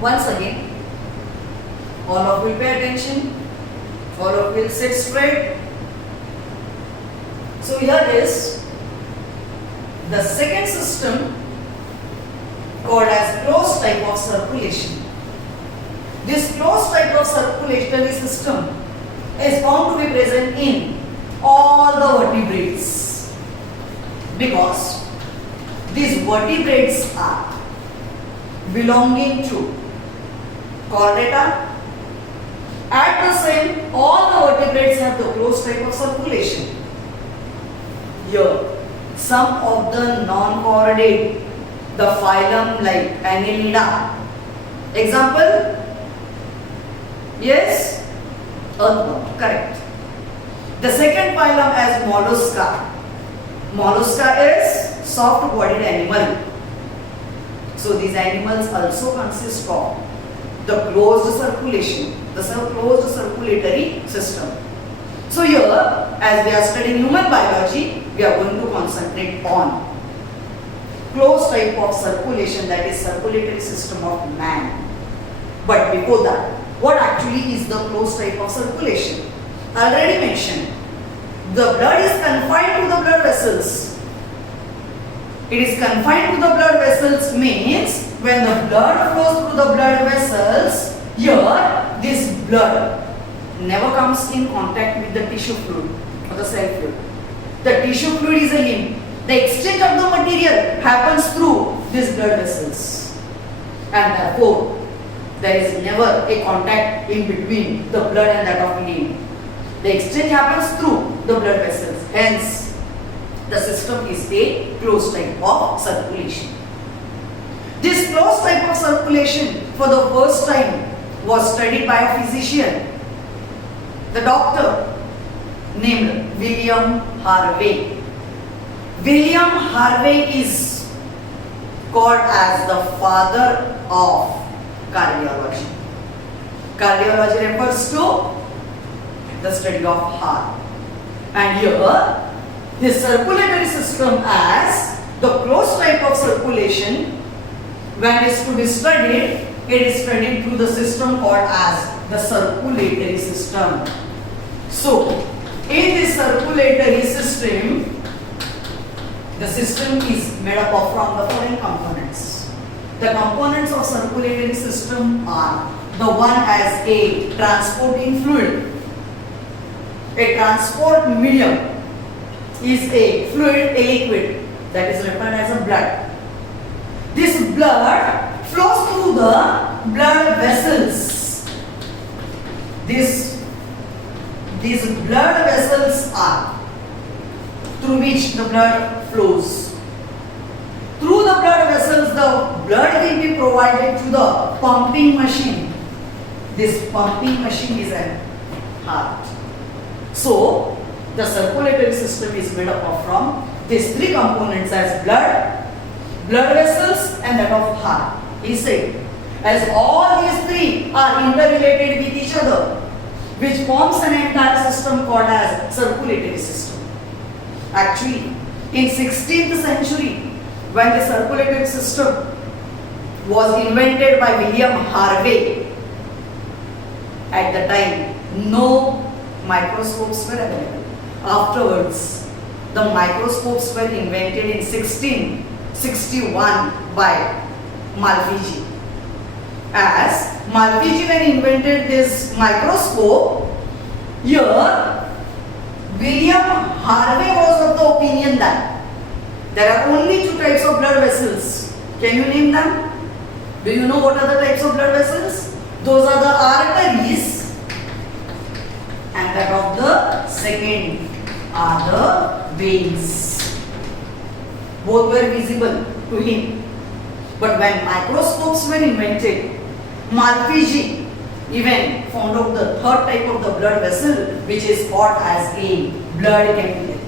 Once again, all of you pay attention, all of you will sit straight. So here is the second system called as closed type of circulation. This closed type of circulatory system is found to be present in all the vertebrates because these vertebrates are belonging to chordata. At the same, all the vertebrates have the closed type of circulation. Here, some of the non-chordate, the phylum like Annelida. Example? Yes? Earthworm, correct. The second phylum as Mollusca. Mollusca is soft-bodied animal. So these animals also consist of the closed circulation, the closed circulatory system. So here, as we are studying human biology, we are going to concentrate on closed type of circulation, that is circulatory system of man. But before that, what actually is the closed type of circulation? Already mentioned, the blood is confined to the blood vessels. It is confined to the blood vessels means when the blood flows through the blood vessels, here this blood never comes in contact with the tissue fluid or the cell fluid. The tissue fluid is a limb. The exchange of the material happens through these blood vessels, and therefore there is never a contact in between the blood and that of limb. The exchange happens through the blood vessels. Hence, the system is a closed type of circulation. This closed type of circulation for the first time was studied by a physician, the doctor named William Harvey. William Harvey is called as the father of cardiology. Cardiology refers to the study of heart. And here, this circulatory system as the closed type of circulation, when it is to be studied, it is studied through the system called as the circulatory system. So, in this circulatory system, the system is made up of from the following components. The components of circulatory system are the one as a transporting fluid. A transport medium is a fluid, a liquid, that is referred as a blood. This blood flows through the blood vessels. These blood vessels are through which the blood flows. Through the blood vessels, the blood will be provided to the pumping machine. This pumping machine is a heart. So, the circulatory system is made up of from these three components as blood vessels and that of heart. He said, as all these three are interrelated with each other, which forms an entire system called as circulatory system. Actually, in 16th century, when the circulatory system was invented by William Harvey, at the time, no microscopes were available. Afterwards, the microscopes were invented in 1661 by Malpighi. As Malpighi when invented this microscope, here William Harvey was of the opinion that there are only two types of blood vessels. Can you name them? Do you know what are the types of blood vessels? Those are the arteries, and that of the second are the veins. Both were visible to him. But when microscopes were invented, Malpighi even found out the third type of the blood vessel, which is called as a blood capillary.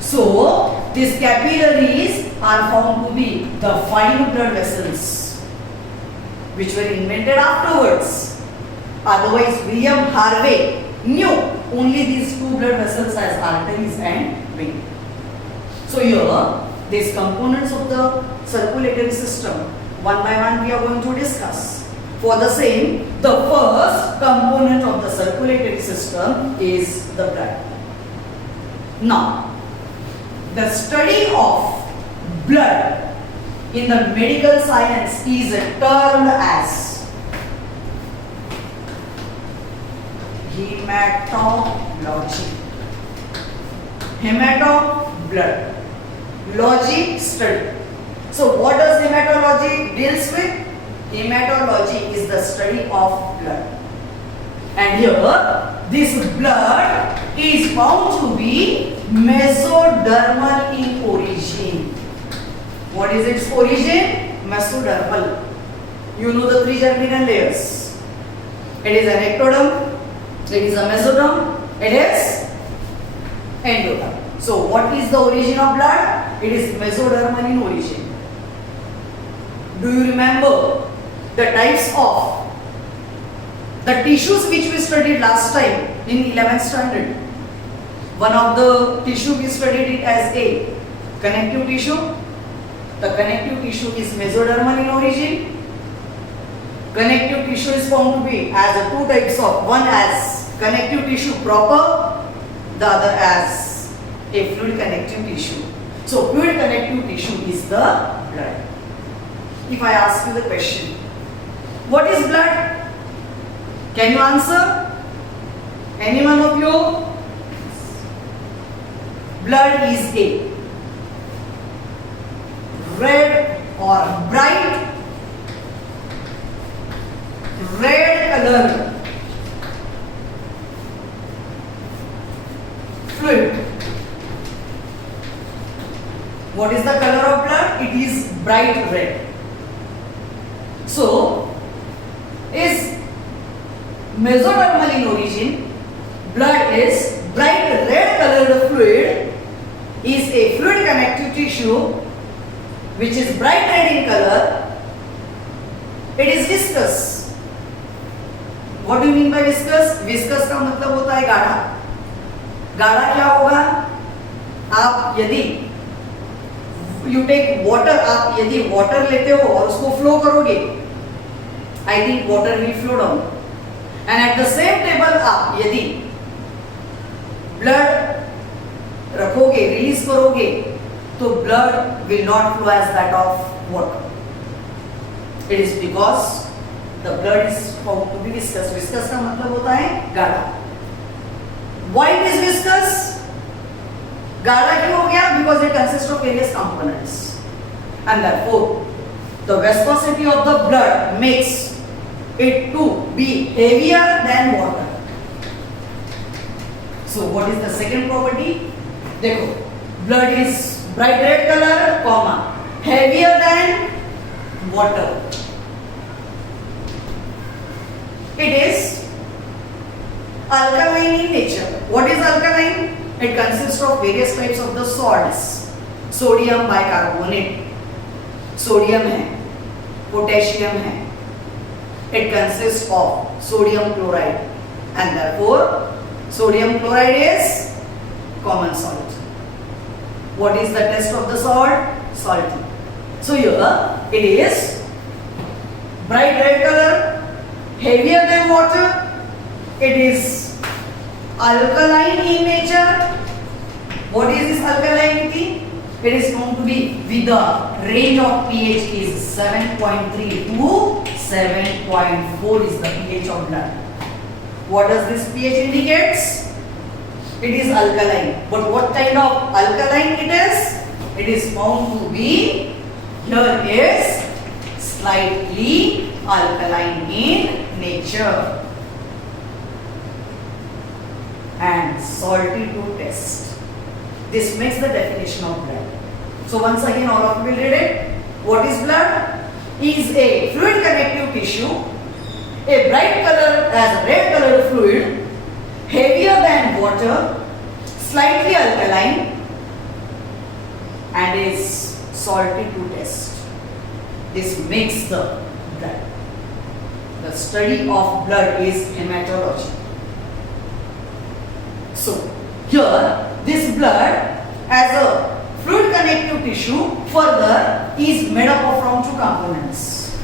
So, these capillaries are found to be the fine blood vessels, which were invented afterwards. Otherwise, William Harvey knew only these two blood vessels as arteries and veins. So here, these components of the circulatory system, one by one we are going to discuss. For the same, the first component of the circulatory system is the blood. Now, the study of blood in the medical science is termed as hematology. Blood. Logy, study. So what does hematology deals with? Hematology is the study of blood. And here, this blood is found to be mesodermal in origin. What is its origin? Mesodermal. You know the three germinal layers. It is an ectoderm, it is a mesoderm, it is endoderm. So what is the origin of blood? It is mesodermal in origin. Do you remember the types of the tissues which we studied last time in 11th standard? One of the tissue we studied it as a connective tissue. The connective tissue is mesodermal in origin. Connective tissue is found to be as two types of, one as connective tissue proper, the other as a fluid connective tissue. So fluid connective tissue is the blood. If I ask you the question, what is blood? Can you answer? Any one of you? Blood is a red or bright red color fluid. What is the color of blood? It is bright red. So, is mesodermal in origin, blood is bright red colored fluid, is a fluid connective tissue which is bright red in color. It is viscous. What do you mean by viscous? Viscous का मतलब होता है गाढ़ा. गाढ़ा क्या होगा? आप यदि you take water, आप यदि water लेते हो और उसको flow करोगे, I think water will flow down. And at the same table आप यदि blood रखोगे, release करोगे, तो blood will not flow as that of water. It is because the blood is found to be viscous. Viscous का मतलब होता है गाढ़ा. Why it is viscous? गाढ़ा क्यों हो गया? Because it consists of various components, and therefore the viscosity of the blood makes it to be heavier than water. So what is the second property? देखो, blood is bright red color, comma, heavier than water. It is alkaline in nature. What is alkaline? It consists of various types of the salts. Sodium bicarbonate, sodium है, potassium है. It consists of sodium chloride, and therefore sodium chloride is common salt. What is the test of the salt? Salty. So here it is bright red color, heavier than water. It is alkaline in nature. What is this alkalinity? It is found to be with the range of pH is 7.3 to 7.4 is the pH of blood. What does this pH indicates? It is alkaline. But what kind of alkaline it is? It is found to be, here is slightly alkaline in nature and salty to taste. This makes the definition of blood. So once again all of you will read it. What is blood? Is a fluid connective tissue, a bright color as a red colored fluid, heavier than water, slightly alkaline, and is salty to taste. This makes the blood. The study of blood is hematology. So here this blood as a fluid connective tissue further is made up of from two components.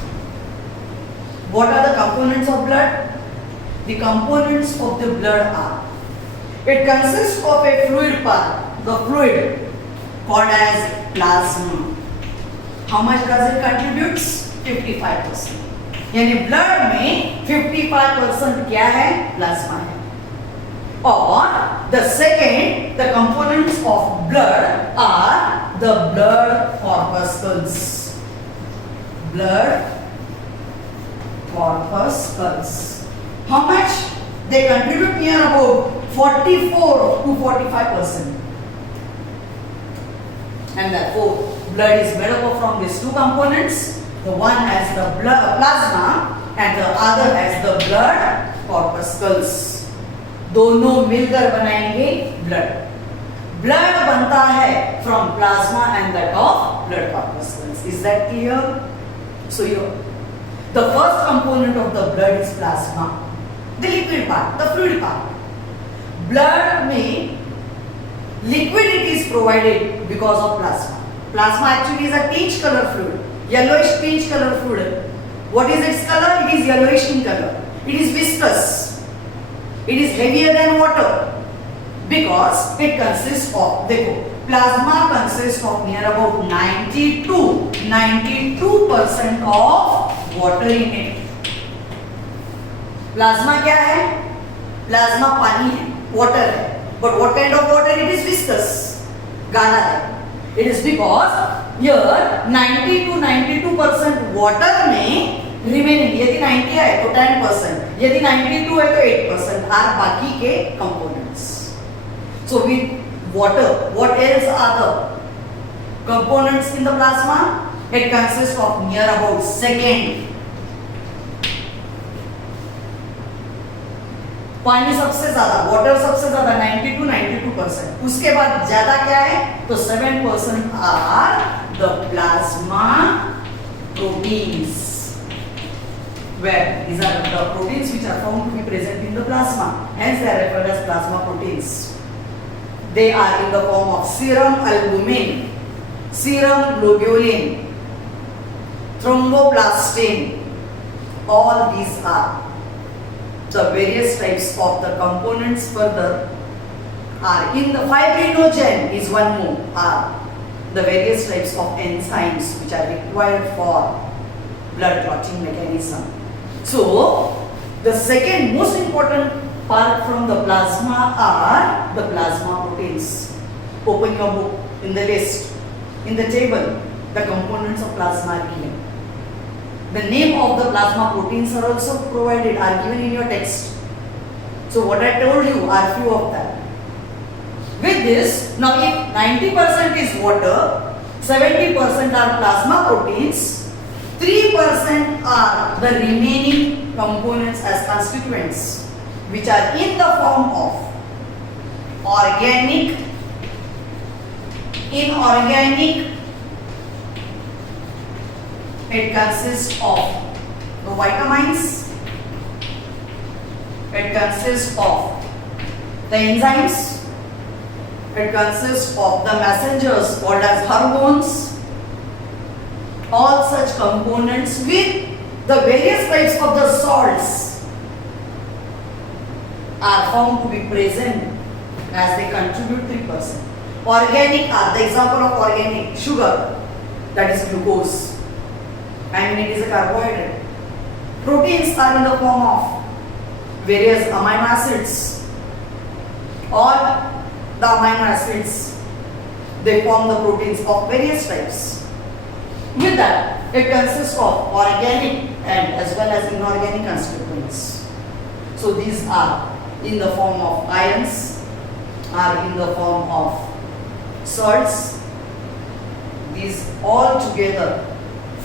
What are the components of blood? The components of the blood are, it consists of a fluid part, the fluid called as plasma. How much does it contributes? 55%. यानी blood में 55% क्या है? Plasma है. और the second, the components of blood are the blood corpuscles. Blood corpuscles. How much? They contribute near about 44 to 45%. And therefore, blood is made up of from these two components. The one as the blood plasma and the other as the blood corpuscles. दोनों मिलकर बनाएंगे blood. Blood बनता है from plasma and that of blood corpuscles. Is that clear? So here, the first component of the blood is plasma, the liquid part, the fluid part. Blood में liquidity is provided because of plasma. Plasma actually is a peach color fluid. Yellowish peach color fluid. What is its color? It is yellowish in color. It is viscous. It is heavier than water because it consists of, देखो, plasma consists of near about 92% of water in it. Plasma क्या है? Plasma पानी है, water है. But what kind of water? It is viscous. गाढ़ा है. It is because here 90 to 92% water में remaining, यदि 90 है तो 10%, यदि 92 है तो 8% are बाकी के components. So with water, what else are the components in the plasma? It consists of near about second. पानी सबसे ज्यादा, वाटर सबसे ज्यादा 90 to 92%. उसके बाद ज्यादा क्या है? तो 7% are the plasma proteins. Where these are the proteins which are found to be present in the plasma. Hence they are referred as plasma proteins. They are in the form of serum albumin, serum globulin, thromboplastin. All these are the various types of the components. Further are in the fibrinogen is one more, are the various types of enzymes which are required for blood clotting mechanism. So the second most important part from the plasma are the plasma proteins. Open your book, in the list, in the table, the components of plasma are given. The name of the plasma proteins are also provided, are given in your text. So what I told you are few of them. With this, now if 90% is water, 70% are plasma proteins, 3% are the remaining components as constituents, which are in the form of organic, inorganic. It consists of the vitamins, it consists of the enzymes, it consists of the messengers called as hormones. All such components with the various types of the salts are found to be present as they contribute 3%. Organic are the example of organic sugar, that is glucose. I mean it is a carbohydrate. Proteins are in the form of various amino acids. All the amino acids, they form the proteins of various types. With that, it consists of organic and as well as inorganic constituents. So these are in the form of ions, are in the form of salts. These all together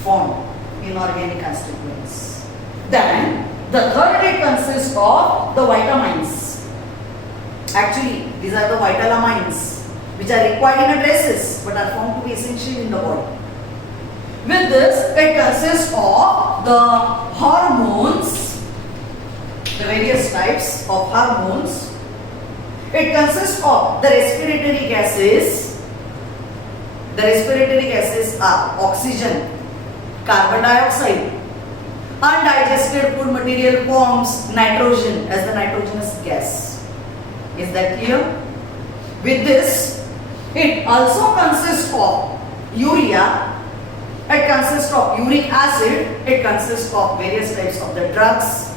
form inorganic constituents. Then the third it consists of the vitamins. Actually, these are the vital amines which are required in a traces but are found to be essential in the body. With this, it consists of the hormones, the various types of hormones. It consists of the respiratory gases. The respiratory gases are oxygen, carbon dioxide, undigested digested food material forms nitrogen as the nitrogenous gas. Is that clear? With this, it also consists of urea, it consists of uric acid, it consists of various types of the drugs,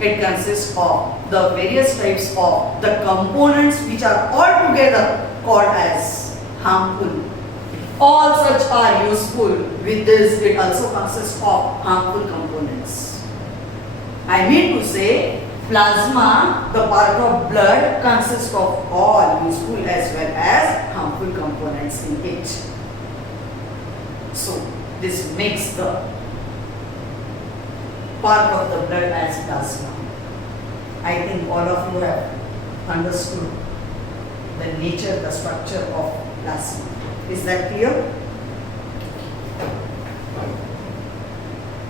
it consists of the various types of the components which are all together called as harmful. All such are useful. With this, it also consists of harmful components. I mean to say, plasma, the part of blood, consists of all useful as well as harmful components in it. So, this makes the part of the blood as plasma. I think all of you have understood the nature, the structure of plasma. Is that clear?